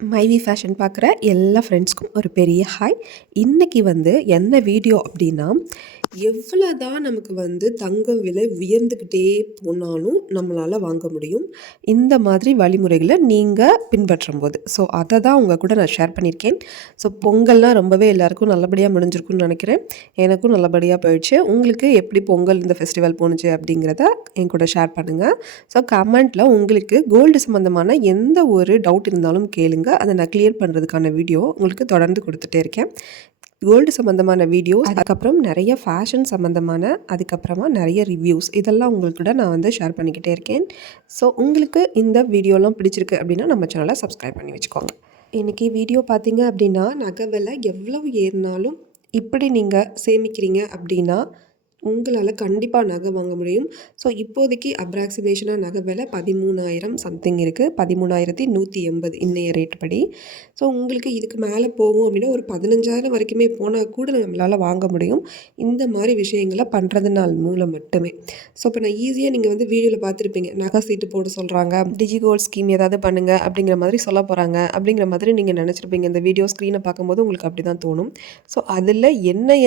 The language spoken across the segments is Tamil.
மைவி ஃபேஷன் பார்க்குற எல்லா ஃப்ரெண்ட்ஸ்க்கும் ஒரு பெரிய ஹாய். இன்றைக்கி என்ன வீடியோ அப்படின்னா, எவ்வளோ தான் நமக்கு தங்கம் விலை உயர்ந்துக்கிட்டே போனாலும் நம்மளால் வாங்க முடியும் இந்த மாதிரி வழிமுறைகளை நீங்கள் பின்பற்றும்போது. ஸோ அதை தான் உங்கள் கூட நான் ஷேர் பண்ணியிருக்கேன். ஸோ பொங்கல்லாம் ரொம்பவே எல்லாருக்கும் நல்லபடியாக முடிஞ்சிருக்குன்னு நினைக்கிறேன். எனக்கும் நல்லபடியாக போயிடுச்சு. உங்களுக்கு எப்படி பொங்கல் இந்த ஃபெஸ்டிவல் போணுச்சு அப்படிங்கிறத என் கூட ஷேர் பண்ணுங்கள். ஸோ கமெண்ட்டில் உங்களுக்கு கோல்டு சம்மந்தமான எந்த ஒரு டவுட் இருந்தாலும் கேளுங்க. அதை நான் கிளியர் பண்ணுறதுக்கான வீடியோ உங்களுக்கு தொடர்ந்து கொடுத்துட்டே இருக்கேன். கோல்டு சம்மந்தமான வீடியோஸ், அதுக்கப்புறம் நிறைய ஃபேஷன் சம்மந்தமான, அதுக்கப்புறமா நிறைய ரிவ்யூஸ், இதெல்லாம் உங்களுக்கு நான் ஷேர் பண்ணிக்கிட்டே இருக்கேன். ஸோ உங்களுக்கு இந்த வீடியோலாம் பிடிச்சிருக்கு அப்படின்னா நம்ம சேனலை சப்ஸ்கிரைப் பண்ணி வச்சுக்கோங்க. இன்றைக்கி வீடியோ பார்த்தீங்க அப்படின்னா, நகை விலை எவ்வளவு ஏறினாலும் இப்படி நீங்கள் சேமிக்கிறீங்க அப்படின்னா உங்களால் கண்டிப்பாக நகை வாங்க முடியும். ஸோ இப்போதைக்கு அப்ராக்சிமேஷனாக நகை விலை 13,000 சம்திங் இருக்குது. 13,180 இன்னைய ரேட் படி. ஸோ உங்களுக்கு இதுக்கு மேலே போகும் அப்படின்னா ஒரு 15,000 வரைக்குமே போனால் கூட நம்மளால் வாங்க முடியும், இந்த மாதிரி விஷயங்களை பண்ணுறதுனால மூலம் மட்டுமே. ஸோ இப்போ நான் ஈஸியாக நீங்கள் வீடியோவில் பார்த்துருப்பீங்க, நகை சீட்டு போட சொல்கிறாங்க, டிஜிகோல்ட் ஸ்கீம் ஏதாவது பண்ணுங்கள் அப்படிங்கிற மாதிரி சொல்ல போகிறாங்க அப்படிங்கிற மாதிரி நீங்கள் நினச்சிருப்பீங்க. இந்த வீடியோ ஸ்க்ரீனை பார்க்கும்போது உங்களுக்கு அப்படி தான் தோணும். ஸோ அதில்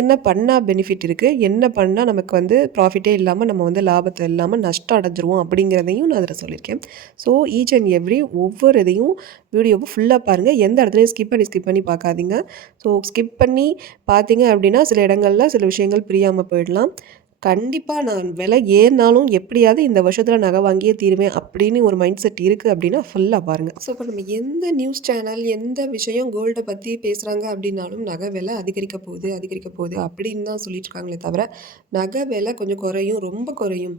என்ன பண்ணால் பெனிஃபிட் இருக்குது, என்ன பண்ணால் நமக்கு ப்ராஃபிட்டே இல்லாமல் நம்ம லாபத்தை இல்லாமல் நஷ்டம் அடைஞ்சிருவோம் அப்படிங்கிறதையும் நான் அதில் சொல்லியிருக்கேன். ஸோ ஈச் அண்ட் எவ்ரி ஒவ்வொரு இதையும் வீடியோவை ஃபுல்லாக பாருங்கள். எந்த இடத்துலையும் ஸ்கிப் பண்ணி பார்க்காதீங்க. ஸோ ஸ்கிப் பண்ணி பார்த்தீங்க அப்படின்னா சில இடங்களில் சில விஷயங்கள் புரியாமல் போயிடலாம். கண்டிப்பாக நான் விலை ஏறினாலும் எப்படியாவது இந்த வருஷத்தில் நகை வாங்கியே தீருவேன் அப்படின்னு ஒரு மைண்ட் செட் இருக்குது அப்படின்னா ஃபுல்லாக பாருங்கள். ஸோ இப்போ நம்ம எந்த நியூஸ் சேனல் எந்த விஷயம் கோல்டை பற்றி பேசுகிறாங்க அப்படின்னாலும் நகை விலை அதிகரிக்க போகுது அப்படின்னு தான் சொல்லிட்டு இருக்காங்களே தவிர நகை விலை கொஞ்சம் குறையும், ரொம்ப குறையும்,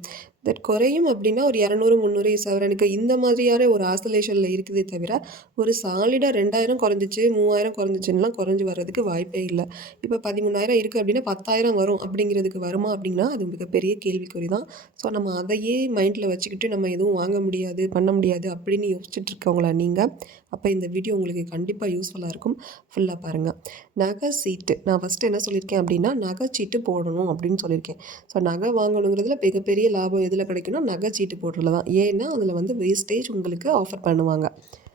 தட் குறையும் அப்படின்னா ஒரு 200 300 சவரனுக்கு இந்த மாதிரியான ஒரு ஆசோலேஷனில் இருக்குதே தவிர ஒரு சாலிடாக 2,000 குறைஞ்சிச்சு 3,000 குறைஞ்சிச்சுன்னா குறைஞ்சி வர்றதுக்கு வாய்ப்பே இல்லை. இப்போ 13,000 இருக்குது அப்படின்னா 10,000 வரும் அப்படிங்கிறதுக்கு வருமா அப்படின்னா அது மிகப்பெரிய கேள்விக்குறி தான். ஸோ நம்ம அதையே மைண்டில் வச்சுக்கிட்டு நம்ம எதுவும் வாங்க முடியாது பண்ண முடியாது அப்படின்னு யோசிச்சுட்டு இருக்கவங்களா நீங்கள், அப்போ இந்த வீடியோ உங்களுக்கு கண்டிப்பாக யூஸ்ஃபுல்லாக இருக்கும். ஃபுல்லாக பாருங்கள். நகை சீட்டு நான் ஃபஸ்ட்டு என்ன சொல்லியிருக்கேன் அப்படின்னா நகை சீட்டு போடணும் அப்படின்னு சொல்லியிருக்கேன். ஸோ நகை வாங்கணுங்கிறதுல மிகப்பெரிய லாபம் எதில் கிடைக்குன்னா நகை சீட்டு போடுறதுல தான். ஏன்னா அதில் வேஸ்டேஜ் உங்களுக்கு ஆஃபர் பண்ணுவாங்க.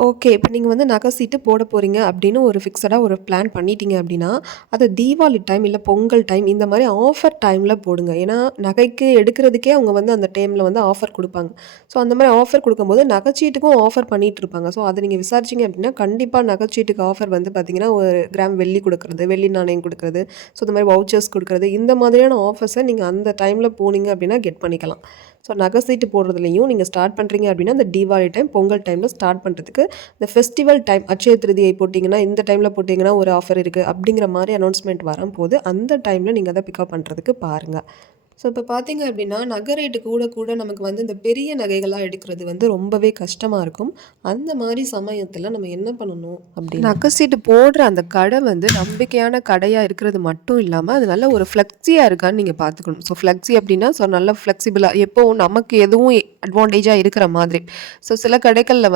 ஓகே, இப்போ நீங்கள் நகை சீட்டு போட போகிறீங்க அப்படின்னு ஒரு ஃபிக்ஸடாக ஒரு பிளான் பண்ணிட்டீங்க அப்படின்னா அதை தீபாவளி டைம் இல்லை பொங்கல் டைம் இந்த மாதிரி ஆஃபர் டைமில் போடுங்க. ஏன்னா நகைக்கு எடுக்கிறதுக்கே அவங்க அந்த டைமில் ஆஃபர் கொடுப்பாங்க. ஸோ அந்த மாதிரி ஆஃபர் கொடுக்கும்போது நகைச்சீட்டுக்கும் ஆஃபர் பண்ணிகிட்டு இருப்பாங்க. ஸோ அதை நீங்கள் விசாரிச்சிங்க அப்படின்னா கண்டிப்பாக நகைச்சீட்டுக்கு ஆஃபர் பார்த்தீங்கன்னா ஒரு கிராம் வெள்ளி கொடுக்குறது, வெள்ளி நாணயம் கொடுக்குறது, ஸோ இந்த மாதிரி வவுச்சர்ஸ் கொடுக்குறது, இந்த மாதிரியான ஆஃபர்ஸை நீங்கள் அந்த டைமில் போனீங்க அப்படின்னா கெட் பண்ணிக்கலாம். ஸோ நகை சீட்டு போடுறதுலையும் நீங்கள் ஸ்டார்ட் பண்ணுறீங்க அப்படின்னா இந்த தீபாவளி டைம் பொங்கல் டைமில் ஸ்டார்ட் பண்ணுறதுக்கு இந்த ஃபெஸ்டிவல் டைம் அட்சய திருதியை போட்டிங்கன்னா இந்த டைமில் போட்டிங்கன்னா ஒரு ஆஃபர் இருக்குது அப்படிங்கிற மாதிரி அனௌன்ஸ்மெண்ட் வரும்போது அந்த டைமில் நீங்கள் அதை பிக்கப் பண்ணுறதுக்கு பாருங்கள். ஸோ இப்போ பார்த்தீங்க அப்படின்னா நகை ரேட்டு கூட நமக்கு இந்த பெரிய நகைகளாக எடுக்கிறது ரொம்பவே கஷ்டமாக இருக்கும். அந்த மாதிரி சமயத்தில் நம்ம என்ன பண்ணணும் அப்படின்னா நகை சீட்டு போடுற அந்த கடை நம்பிக்கையான கடையாக இருக்கிறது மட்டும் இல்லாமல் அது நல்ல ஒரு ஃப்ளெக்ஸியாக இருக்கான்னு நீங்கள் பார்த்துக்கணும். ஸோ ஃப்ளெக்ஸி அப்படின்னா நல்ல ஃப்ளெக்சிபிளாக எப்போவும் நமக்கு எதுவும் அட்வான்டேஜாக இருக்கிற மாதிரி. ஸோ சில கடைகளில்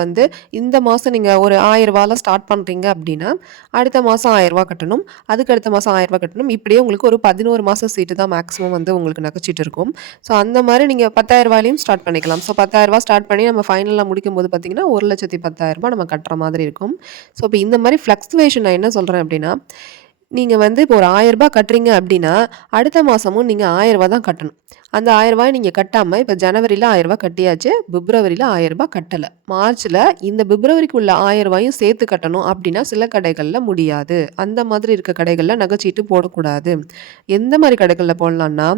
இந்த மாதம் நீங்கள் ஒரு 1000 ரூபாயில் ஸ்டார்ட் பண்ணுறீங்க அப்படின்னா அடுத்த மாதம் 1000 ரூபா கட்டணும், அதுக்கு அடுத்த மாதம் 1000 ரூபா கட்டணும், இப்படியே உங்களுக்கு ஒரு 11 மாதம் சீட்டு தான் மேக்ஸிமம் உங்களுக்கு நகைச்சீட்டு இருக்கும். ஸோ அந்த மாதிரி நீங்கள் 10,000 ரூபாயிலையும் ஸ்டார்ட் பண்ணிக்கலாம். ஸோ 10,000 ரூபா ஸ்டார்ட் பண்ணி நம்ம ஃபைனலாக முடிக்கும் போது பார்த்தீங்கன்னா 1,10,000 ரூபாய் நம்ம கட்டுற மாதிரி இருக்கும். ஸோ இப்போ இந்த மாதிரி ஃப்ளக்சுவேஷன் நான் என்ன சொல்கிறேன் அப்படின்னா நீங்கள் இப்போ ஒரு 1000 ரூபாய் கட்டுறீங்க அப்படின்னா அடுத்த மாதமும் நீங்கள் 1000 ரூபா தான் கட்டணும். அந்த 1000 ரூபாய் நீங்கள் கட்டாமல் இப்போ ஜனவரியில் 1000 ரூபாய் கட்டியாச்சு, பிப்ரவரியில் 1000 ரூபாய் கட்டலை, மார்ச்சில் இந்த பிப்ரவரிக்கு உள்ள 1000 ரூபாயும் சேர்த்து கட்டணும் அப்படின்னா சில கடைகளில் முடியாது. அந்த மாதிரி இருக்க கடைகளில் நகைச்சீட்டு போடக்கூடாது. எந்த மாதிரி கடைகளில் போடலான்னா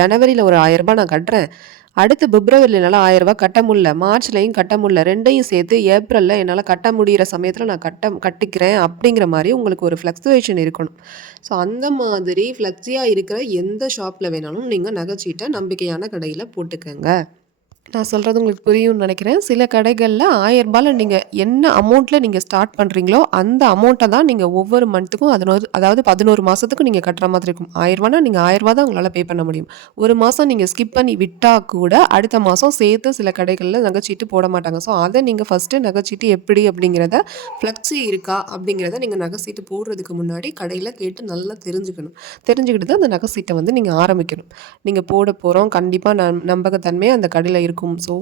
ஜனவரியில் ஒரு 1000 ரூபாய் நான் கட்டுறேன், அடுத்து பிப்ரவரியில் என்னால் 1000 ரூபாய் கட்ட முடியல, மார்ச்லையும் கட்ட முடியல, ரெண்டையும் சேர்த்து ஏப்ரலில் என்னால் கட்ட முடிகிற சமயத்தில் நான் கட்டிக்கிறேன் அப்படிங்கிற மாதிரி உங்களுக்கு ஒரு ஃப்ளக்சுவேஷன் இருக்கணும். ஸோ அந்த மாதிரி ஃப்ளெக்ஸியாக இருக்கிற எந்த ஷாப்பில் வேணாலும் நீங்கள் நகைச்சீட்டை நம்பிக்கையான கடையில் போட்டுக்கோங்க. நான் சொல்கிறது உங்களுக்கு புரியும்னு நினைக்கிறேன். சில கடைகளில் 1000 ரூபாயில் நீங்கள் என்ன அமௌண்ட்டில் நீங்கள் ஸ்டார்ட் பண்ணுறீங்களோ அந்த அமௌண்ட்டை தான் நீங்கள் ஒவ்வொரு மந்த்துக்கும் அதாவது 11 மாதத்துக்கும் நீங்கள் கட்டுற மாதிரி இருக்கும். 1000 ரூபானா நீங்கள் 1000 ரூபா தான் உங்களால் பே பண்ண முடியும். ஒரு மாதம் நீங்கள் ஸ்கிப் பண்ணி விட்டால் கூட அடுத்த மாதம் சேர்த்து சில கடைகளில் நகைச்சீட்டு போட மாட்டாங்க. ஸோ அதை நீங்கள் ஃபஸ்ட்டு நகைச்சீட்டு எப்படி அப்படிங்கிறத ஃப்ளெக்ஸி இருக்கா அப்படிங்கிறத நீங்கள் நகைச்சீட்டு போடுறதுக்கு முன்னாடி கடையில் கேட்டு நல்லா தெரிஞ்சுக்கிட்டு தான் அந்த நகைச்சீட்டை நீங்கள் ஆரம்பிக்கணும். நீங்கள் போட போகிறோம், கண்டிப்பாக நம்பகத்தன்மை அந்த கடையில் இருக்கும் இருக்கும். ஸோ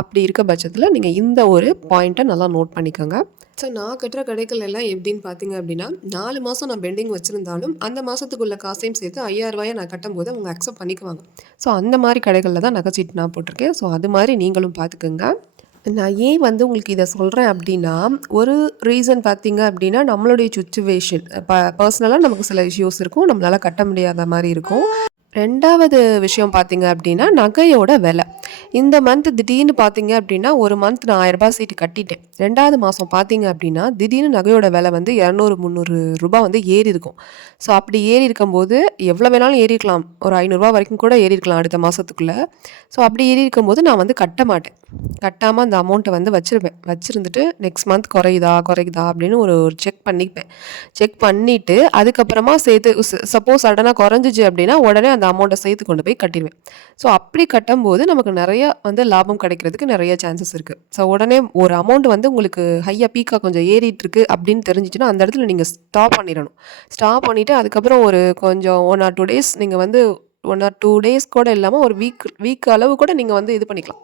அப்படி இருக்க பட்சத்தில் நீங்கள் இந்த ஒரு பாயிண்ட்டை நல்லா நோட் பண்ணிக்கோங்க. ஸோ நான் கட்டுற கடைகள் எல்லாம் எப்படின்னு பார்த்தீங்க அப்படின்னா 4 மாதம் நான் பெண்டிங் வச்சுருந்தாலும் அந்த மாதத்துக்குள்ள காசையும் சேர்த்து 5000 நான் கட்டும்போது அவங்க அக்செப்ட் பண்ணிக்குவாங்க. ஸோ அந்த மாதிரி கடைகளில் தான் நகைச்சீட்டு நான் போட்டிருக்கேன். ஸோ அது மாதிரி நீங்களும் பார்த்துக்குங்க. நான் ஏன் வந்து உங்களுக்கு இதை சொல்கிறேன் அப்படின்னா, ஒரு ரீசன் பார்த்தீங்க அப்படின்னா நம்மளுடைய சுச்சுவேஷன் பர்சனலாக நமக்கு சில இஷ்யூஸ் இருக்கும், நம்மளால் கட்ட முடியாத மாதிரி இருக்கும். 2வது விஷயம் பார்த்தீங்க அப்படின்னா நகையோட விலை. இந்த மந்த் திடீர்னு பார்த்தீங்க அப்படின்னா ஒரு மந்த் நான் 1000 சீட்டு கட்டிட்டேன். 2வது மாதம் பார்த்தீங்க அப்படின்னா திடீர்னு நகையோட விலை வந்து 200, 300 வந்து ஏறி இருக்கும். ஸோ அப்படி ஏறி இருக்கும்போது எவ்வளோ வேணாலும் ஏறி இருக்கலாம், ஒரு 500 வரைக்கும் கூட ஏறி இருக்கலாம் அடுத்த மாதத்துக்குள்ளே. ஸோ அப்படி ஏறி இருக்கும்போது நான் வந்து கட்ட மாட்டேன். கட்டாமல் அந்த அமௌண்ட்டை வந்து வச்சுருந்துட்டு நெக்ஸ்ட் மந்த் குறையுதா அப்படின்னு ஒரு செக் பண்ணிப்பேன். செக் பண்ணிவிட்டு அதுக்கப்புறமா சேர்த்து சப்போஸ் சடனாக குறைஞ்சிச்சு அப்படின்னா உடனே அந்த அமௌண்ட்டை சேர்த்து கொண்டு போய் கட்டிடுவேன். ஸோ அப்படி கட்டும்போது நமக்கு நிறைய வந்து லாபம் கிடைக்கிறதுக்கு நிறைய சான்சஸ் இருக்குது. ஸோ உடனே ஒரு அமௌண்ட் வந்து உங்களுக்கு ஹையாக பீக்காக கொஞ்சம் ஏறிட்டு இருக்கு அப்படின்னு தெரிஞ்சிச்சுன்னா அந்த இடத்துல நீங்கள் ஸ்டாப் பண்ணிடணும். ஸ்டாப் பண்ணிவிட்டு அதுக்கப்புறம் ஒரு கொஞ்சம் 1 or 2 days நீங்கள் வந்து 1 or 2 days கூட இல்லாமல் ஒரு வீக் அளவு கூட நீங்கள் வந்து இது பண்ணிக்கலாம்.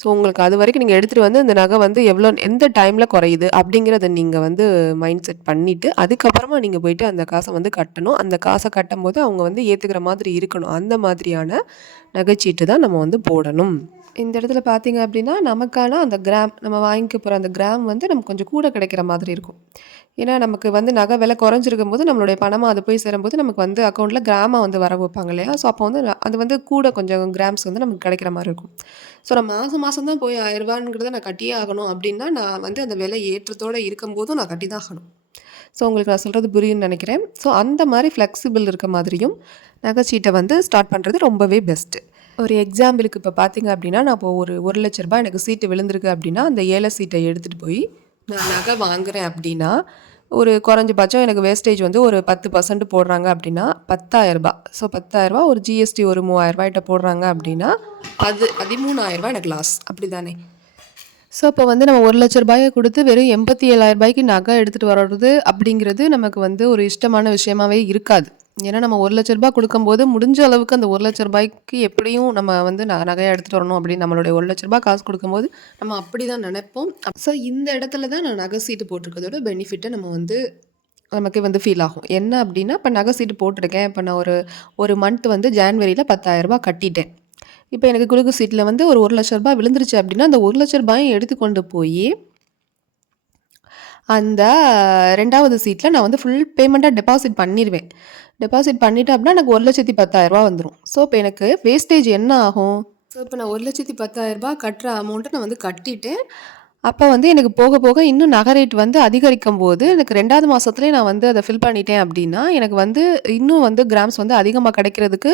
ஸோ உங்களுக்கு அது வரைக்கும் நீங்கள் எடுத்துகிட்டு வந்து இந்த நகை வந்து எந்த டைமில் குறையுது அப்படிங்கிறத நீங்கள் வந்து மைண்ட் செட் பண்ணிவிட்டு அதுக்கப்புறமா நீங்கள் போயிட்டு அந்த காசை வந்து கட்டணும். அந்த காசை கட்டும்போது அவங்க வந்து ஏற்றுக்கிற மாதிரி இருக்கணும். அந்த மாதிரியான நகைச்சீட்டு தான் நம்ம வந்து போடணும். இந்த இடத்துல பார்த்தீங்க அப்படின்னா நமக்கான அந்த கிராம் நம்ம வாங்கிக்க போகிற அந்த கிராம் வந்து நமக்கு கொஞ்சம் கூட கிடைக்கிற மாதிரி இருக்கும். ஏன்னா நமக்கு வந்து நகை விலை குறைஞ்சிருக்கும் போது நம்மளுடைய பணமாக அது போய் சேரும்போது நமக்கு வந்து அக்கௌண்ட்டில் கிராமாக வந்து வர வைப்பாங்க இல்லையா? ஸோ அப்போ வந்து அது வந்து கூட கொஞ்சம் கிராம்ஸ் வந்து நமக்கு கிடைக்கிற மாதிரி இருக்கும். ஸோ நான் மாதம் தான் போய் 1000 நான் கட்டியே ஆகணும் அப்படின்னா நான் வந்து அந்த விலை ஏற்றத்தோடு இருக்கும்போதும் நான் கட்டி தான் ஆகணும். ஸோ உங்களுக்கு நான் சொல்கிறது புரியும்னு நினைக்கிறேன். ஸோ அந்த மாதிரி ஃப்ளெக்சிபிள் இருக்க மாதிரியும் நகைச்சீட்டை வந்து ஸ்டார்ட் பண்ணுறது ரொம்பவே பெஸ்ட்டு. ஒரு எக்ஸாம்பிளுக்கு இப்போ பார்த்தீங்க அப்படின்னா நான் இப்போ ஒரு 1,00,000 எனக்கு சீட்டு விழுந்திருக்கு அப்படின்னா அந்த 7 சீட்டை எடுத்துகிட்டு போய் நான் நகை வாங்குகிறேன் அப்படின்னா ஒரு குறைஞ்சபட்சம் எனக்கு வேஸ்டேஜ் வந்து ஒரு 10% போடுறாங்க அப்படின்னா 10,000. ஸோ 10,000 ஒரு ஜிஎஸ்டி ஒரு 3,000 போடுறாங்க அப்படின்னா அது 13,000 எனக்கு லாஸ், அப்படி தானே? ஸோ இப்போ வந்து நம்ம 1,00,000 கொடுத்து வெறும் 87,000 நகை எடுத்துகிட்டு வர்றது அப்படிங்கிறது நமக்கு வந்து ஒரு இஷ்டமான விஷயமாவே இருக்காது. ஏன்னா நம்ம 1,00,000 கொடுக்கும்போது முடிஞ்ச அளவுக்கு அந்த 1,00,000 எப்படியும் நம்ம வந்து நகையை எடுத்துகிட்டு வரணும் அப்படின்னு நம்மளுடைய 1,00,000 காசு கொடுக்கும்போது நம்ம அப்படி தான் நினைப்போம். ஸோ இந்த இடத்துல தான் நான் நகை சீட்டு போட்டிருக்கிறதோட பெனிஃபிட்டை நம்ம வந்து நமக்கு வந்து ஃபீல் ஆகும். என்ன அப்படின்னா இப்போ நகை சீட்டு போட்டிருக்கேன், இப்போ நான் ஒரு மந்த் வந்து ஜான்வரியில் 10,000 கட்டிட்டேன். இப்போ எனக்கு குலுக்கு சீட்டில் வந்து ஒரு 1,00,000 விழுந்துருச்சு அப்படின்னா அந்த 1,00,000 எடுத்து கொண்டு போய் அந்த 2வது சீட்டில் நான் வந்து ஃபுல் பேமெண்ட்டாக டெபாசிட் பண்ணிடுவேன். டெபாசிட் பண்ணிவிட்டு அப்படின்னா எனக்கு 1,10,000 வந்துடும். ஸோ இப்போ எனக்கு வேஸ்டேஜ் என்ன ஆகும்? ஸோ இப்போ நான் 1,10,000 கட்டுற அமௌண்ட்டை நான் வந்து கட்டிட்டேன். அப்போ வந்து எனக்கு போக போக இன்னும் நகை ரேட் வந்து அதிகரிக்கும் போது எனக்கு 2வது மாதத்துலேயே நான் வந்து அதை ஃபில் பண்ணிட்டேன் அப்படின்னா எனக்கு வந்து இன்னும் வந்து கிராம்ஸ் வந்து அதிகமாக கிடைக்கிறதுக்கு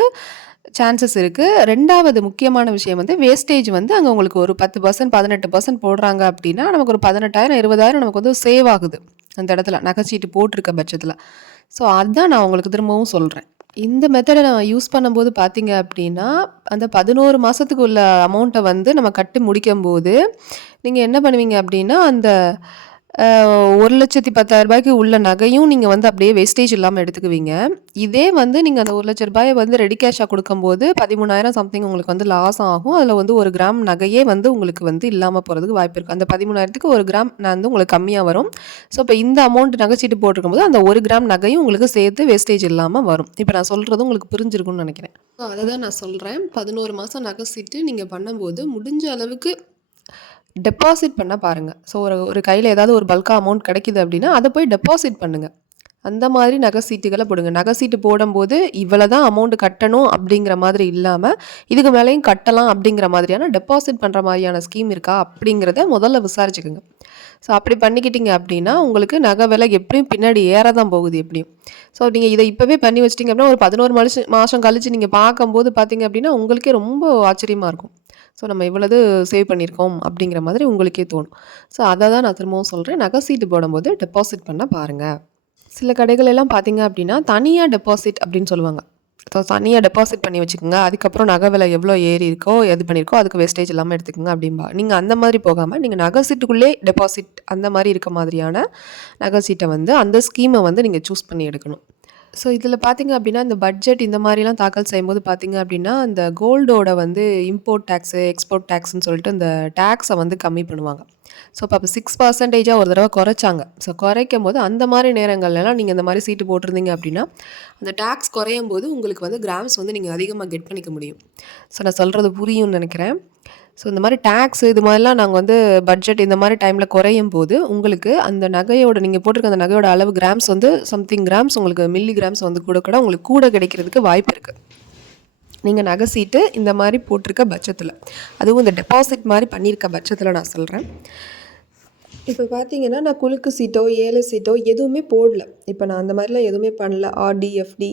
சான்சஸ் இருக்குது. 2வது முக்கியமான விஷயம் வந்து வேஸ்டேஜ் வந்து அங்கே உங்களுக்கு ஒரு 10%, 18% போடுறாங்க அப்படின்னா நமக்கு ஒரு 18,000, 20,000 நமக்கு வந்து சேவ் ஆகுது அந்த இடத்துல நகைச்சீட்டு போட்டிருக்க பட்சத்தில். ஸோ அதுதான் நான் உங்களுக்கு திரும்பவும் சொல்கிறேன். இந்த மெத்தடை நான் யூஸ் பண்ணும்போது பார்த்தீங்க அப்படின்னா அந்த 11 மாதத்துக்கு உள்ள அமௌண்ட்டை வந்து நம்ம கட்டி முடிக்கும்போது நீங்கள் என்ன பண்ணுவீங்க அப்படின்னா அந்த 1,10,000 உள்ள நகையும் நீங்கள் வந்து அப்படியே வேஸ்டேஜ் இல்லாமல் எடுத்துக்குவீங்க. இதே வந்து நீங்கள் அந்த 1,00,000 வந்து ரெடி கேஷாக கொடுக்கும்போது 13,000 சம்திங் உங்களுக்கு வந்து லாஸ் ஆகும். அதில் வந்து 1 கிராம் நகையே வந்து உங்களுக்கு வந்து இல்லாமல் போகிறதுக்கு வாய்ப்பு இருக்குது. அந்த 13,000க்கு 1 கிராம் நான் வந்து உங்களுக்கு கம்மியாக வரும். ஸோ இப்போ இந்த அமௌண்ட் நகைச்சீட்டு போட்டிருக்கும்போது அந்த 1 கிராம் நகையும் உங்களுக்கு சேர்த்து வேஸ்டேஜ் இல்லாமல் வரும். இப்போ நான் சொல்கிறது உங்களுக்கு புரிஞ்சிருக்கும்னு நினைக்கிறேன். அதை தான் நான் சொல்கிறேன். 11 மாதம் நகைச்சீட்டு நீங்கள் பண்ணும்போது முடிஞ்ச அளவுக்கு டெபாசிட் பண்ண பாருங்கள். ஸோ ஒரு கையில் ஏதாவது ஒரு பல்காக அமௌண்ட் கிடைக்கிது அப்படின்னா அதை போய் டெபாசிட் பண்ணுங்கள். அந்த மாதிரி நகை சீட்டுகளை போடுங்க. நகை சீட்டு போடும்போது இவ்வளோ தான் அமௌண்ட் கட்டணும் அப்படிங்கிற மாதிரி இல்லாமல் இதுக்கு மேலேயும் கட்டலாம் அப்படிங்கிற மாதிரியான டெபாசிட் பண்ணுற மாதிரியான ஸ்கீம் இருக்கா அப்படிங்கிறத முதல்ல விசாரிச்சுக்கோங்க. ஸோ அப்படி பண்ணிக்கிட்டீங்க அப்படின்னா உங்களுக்கு நகை விலை எப்படியும் பின்னாடி ஏற தான் போகுது எப்படியும். ஸோ நீங்கள் இதை இப்போவே பண்ணி வச்சிட்டிங்க அப்படின்னா ஒரு 11 மாதம் கழித்து நீங்கள் பார்க்கும்போது பார்த்தீங்க அப்படின்னா உங்களுக்கே ரொம்ப ஆச்சரியமாக இருக்கும். ஸோ நம்ம இவ்வளவு சேவ் பண்ணியிருக்கோம் அப்படிங்கிற மாதிரி உங்களுக்கே தோணும். ஸோ அதை தான் நான் திரும்பவும் சொல்கிறேன். நகை சீட்டு போடும்போது டெபாசிட் பண்ண பாருங்கள். சில கடைகள் எல்லாம் பார்த்தீங்க அப்படின்னா தனியாக டெபாசிட் அப்படின்னு சொல்லுவாங்க. ஸோ தனியாக டெபாசிட் பண்ணி வச்சுக்கோங்க, அதுக்கப்புறம் நகை விலை எவ்வளோ ஏறி இருக்கோ எது பண்ணியிருக்கோ அதுக்கு வேஸ்டேஜ் இல்லாமல் எடுத்துக்கோங்க அப்படின்பா. நீங்கள் அந்த மாதிரி போகாமல் நீங்கள் நகை சீட்டுக்குள்ளே டெபாசிட் அந்த மாதிரி இருக்க மாதிரியான நகை சீட்டை வந்து அந்த ஸ்கீமை வந்து நீங்கள் சூஸ் பண்ணி எடுக்கணும். ஸோ இதில பார்த்தீங்க அப்படின்னா, இந்த பட்ஜெட் இந்த மாரிலாம் தாக்கல் செய்யும்போது பார்த்தீங்க அப்படின்னா, இந்த கோல்டோட வந்து இம்போர்ட் டாக்ஸு, எக்ஸ்போர்ட் டாக்ஸ்ன்னு சொல்லிட்டு இந்த டாக்ஸ வந்து கம்மி பண்ணுவாங்க. ஸோ அப்போ 6% ஒரு தடவ குறைச்சாங்க. ஸோ குறைக்கும்போது அந்த மாரி நேரங்கள்லலாம் நீங்க இந்த மாரி சீட்டு போட்டிருந்தீங்க அப்படின்னா, அந்த டாக்ஸ் குறையும்போது உங்களுக்கு வந்து கிராம்ஸ் வந்து நீங்க அதிகமா கெட் பண்ணிக்க முடியும். ஸோ நான் சொல்றது புரியும்னு நெனைக்கிறேன். ஸோ இந்த மாரி டாக்ஸ் இது மாதிரிலாம் நாங்க வந்து பட்ஜெட் இந்த மாரி டைமில் குறையும்போது, உங்களுக்கு அந்த நகையோட நீங்க போட்டிருக்க அந்த நகையோட அளவு கிராம்ஸ் வந்து சம்திங் கிராம்ஸ் உங்களுக்கு மில்லி கிராம்ஸ் வந்து கூட உங்களுக்கு கூட கிடைக்கிறதுக்கு வாய்ப்பு இருக்கு. நீங்க நகை சீட்டு இந்த மாரி போட்டிருக்க பட்சத்தில. அதுவும் இந்த டெபாசிட் மாரி பண்ணியிருக்க பட்சத்தில நான் சொல்றேன். இப்போ பார்த்தீங்கன்னா, நான் குலுக்கு சீட்டோ, ஏல சீட்டோ எதுவுமே போடல. இப்போ நான் அந்த மாதிரிலாம் எதுவுமே பண்ணல. ஆர்டி, எஃப்டி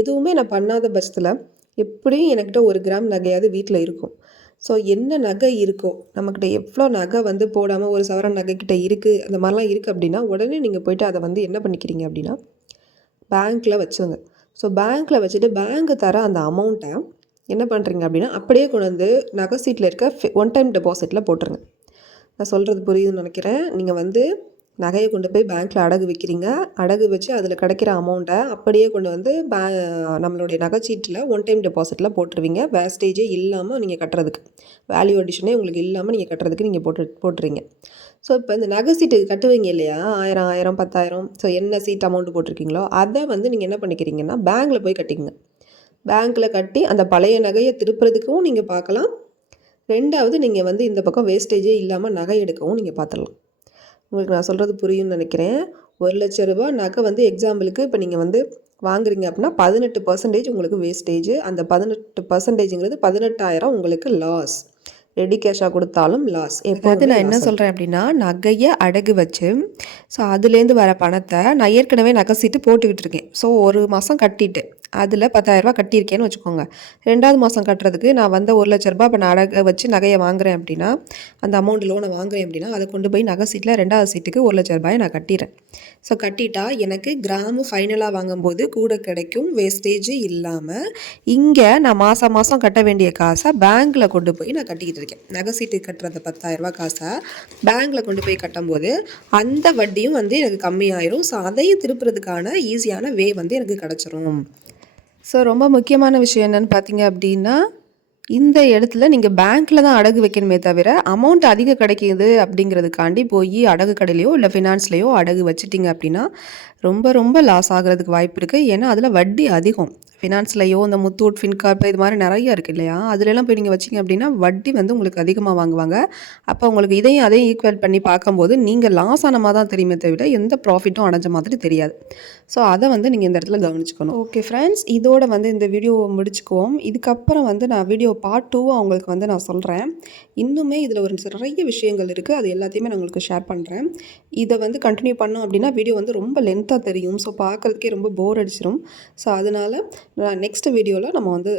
எதுவுமே நான் பண்ணாத பட்சத்தில் எப்படியும் என்கிட்ட 1 கிராம் நகையாவது வீட்டில் இருக்கும். ஸோ என்ன நகை இருக்கோ, நம்மக்கிட்ட எவ்வளோ நகை வந்து போடாமல் 1 சவரன் நகைக்கிட்ட இருக்குது, அந்த மாதிரிலாம் இருக்குது அப்படின்னா, உடனே நீங்கள் போய்ட்டு அதை வந்து என்ன பண்ணிக்கிறீங்க அப்படின்னா, பேங்க்கில் வச்சுருங்க. ஸோ பேங்க்கில் வச்சுட்டு பேங்க்கு தர அந்த அமௌண்ட்டை என்ன பண்ணுறீங்க அப்படின்னா, அப்படியே கொண்டு வந்து நகை சீட்டில் இருக்க ஒன் டைம் டெபாசிட்டில் போட்டுருங்க. நான் சொல்கிறது புரியுதுன்னு நினைக்கிறேன். நீங்கள் வந்து நகையை கொண்டு போய் பேங்க்கில் அடகு வைக்கிறீங்க. அடகு வச்சு அதில் கிடைக்கிற அமௌண்ட்டை அப்படியே கொண்டு வந்து நம்மளுடைய நகைச்சீட்டில் ஒன் டைம் டெபாசிட்டில் போட்டுருவீங்க. வேஸ்டேஜே இல்லாமல் நீங்கள் கட்டுறதுக்கு, வேல்யூ அடிஷனே உங்களுக்கு இல்லாமல் நீங்கள் கட்டுறதுக்கு நீங்கள் போட்டுறீங்க. ஸோ இப்போ இந்த நகை சீட்டு கட்டுவீங்க இல்லையா, 1000 1000 10,000 ஸோ என்ன சீட் அமௌண்ட்டு போட்டிருக்கீங்களோ அதை வந்து நீங்கள் என்ன பண்ணிக்கிறீங்கன்னா பேங்க்கில் போய் கட்டிக்கங்க. பேங்க்கில் கட்டி அந்த பழைய நகையை திருப்புறதுக்கும் நீங்கள் பார்க்கலாம். 2வது நீங்கள் வந்து இந்த பக்கம் வேஸ்டேஜே இல்லாமல் நகை எடுக்கவும் நீங்கள் பார்த்துடலாம். உங்களுக்கு நான் சொல்கிறது புரியும்னு நினைக்கிறேன். ரூ. 1,00,000 நகை வந்து எக்ஸாம்பிளுக்கு இப்போ நீங்கள் வந்து வாங்குறீங்க அப்படின்னா 18% உங்களுக்கு வேஸ்டேஜ். அந்த 18%ங்கிறது 18,000 உங்களுக்கு லாஸ். ரெடி கேஷாக கொடுத்தாலும் லாஸ். எப்போது நான் என்ன சொல்கிறேன் அப்படின்னா, நகையை அடகு வச்சு ஸோ அதுலேருந்து வர பணத்தை நான் ஏற்கனவே நகை சீட்டு போட்டுக்கிட்டு இருக்கேன். ஸோ 1 மாதம் கட்டிட்டு அதில் 10,000 கட்டியிருக்கேன்னு வச்சுக்கோங்க. 2வது மாதம் கட்டுறதுக்கு நான் வந்து ரூ. 1,00,000 இப்போ நான் அடகு வச்சு நகையை வாங்குறேன் அப்படின்னா, அந்த அமௌண்ட் லோனை வாங்குறேன் அப்படின்னா, அதை கொண்டு போய் நகை சீட்டில் 2வது சீட்டுக்கு ரூ. 1,00,000 நான் கட்டிடுறேன். ஸோ கட்டிட்டா எனக்கு கிராமு ஃபைனலாக வாங்கும்போது கூட கிடைக்கும், வேஸ்டேஜ் இல்லாமல். இங்கே நான் மாதம் மாதம் கட்ட வேண்டிய காசை பேங்க்கில் கொண்டு போய் நான் கட்டிக்கிட்டு இருக்கேன். நகை சீட்டு கட்டுற அந்த 10,000 காசை பேங்க்கில் கொண்டு போய் கட்டும்போது அந்த வட்டியும் வந்து எனக்கு கம்மியாயிரும். ஸோ அதையும் திருப்புறதுக்கான ஈஸியான வே வந்து எனக்கு கிடச்சிரும். ஸோ ரொம்ப முக்கியமான விஷயம் என்னென்னு பார்த்தீங்க அப்படின்னா, இந்த இடத்துல நீங்கள் பேங்க்கில் தான் அடகு வைக்கணுமே தவிர, அமௌண்ட் அதிகம் கிடைக்கிது அப்படிங்கிறதுக்காண்டி போய் அடகு கடையிலையோ இல்லை ஃபினான்ஸ்லேயோ அடகு வச்சுட்டிங்க அப்படின்னா ரொம்ப ரொம்ப லாஸ் ஆகிறதுக்கு வாய்ப்பு இருக்குது. ஏன்னா அதில் வட்டி அதிகம். ஃபினான்ஸ்லையோ இந்த முத்தூட், ஃபின்கார்ப் இது மாதிரி நிறைய இருக்குது இல்லையா, அதுலலாம் போய் நீங்கள் வச்சிங்க அப்படின்னா வட்டி வந்து உங்களுக்கு அதிகமாக வாங்குவாங்க. அப்போ உங்களுக்கு இதையும் அதையும் ஈக்குவல் பண்ணி பார்க்கும்போது நீங்கள் லாஸ் ஆன மாதிரி தான் தெரியுமே தவிர எந்த ப்ராஃபிட்டும் அடைஞ்ச மாதிரி தெரியாது. ஸோ அதை வந்து நீங்கள் இந்த இடத்துல கவனிச்சுக்கணும். ஓகே ஃப்ரெண்ட்ஸ், இதோட வந்து இந்த வீடியோவை முடிச்சுக்குவோம். இதுக்கப்புறம் வந்து நான் வீடியோ பார்ட் 2 அவங்களுக்கு வந்து நான் சொல்கிறேன். இன்னுமே இதில் ஒரு நிறைய விஷயங்கள் இருக்குது. அது எல்லாத்தையுமே நான் உங்களுக்கு ஷேர் பண்ணுறேன். இதை வந்து கண்டினியூ பண்ணோம் அப்படின்னா வீடியோ வந்து ரொம்ப லென்த்தாக தெரியும். ஸோ பார்க்குறதுக்கே ரொம்ப போர் அடிச்சிடும். ஸோ அதனால் நெக்ஸ்ட் வீடியோவில் நம்ம வந்து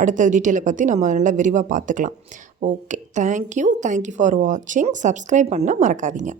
அடுத்த டீட்டெயிலை பற்றி நம்ம நல்லா விரிவாக பார்த்துக்கலாம். ஓகே, தேங்க்யூ ஃபார் வாட்சிங். சப்ஸ்கிரைப் பண்ண மறக்காதீங்க.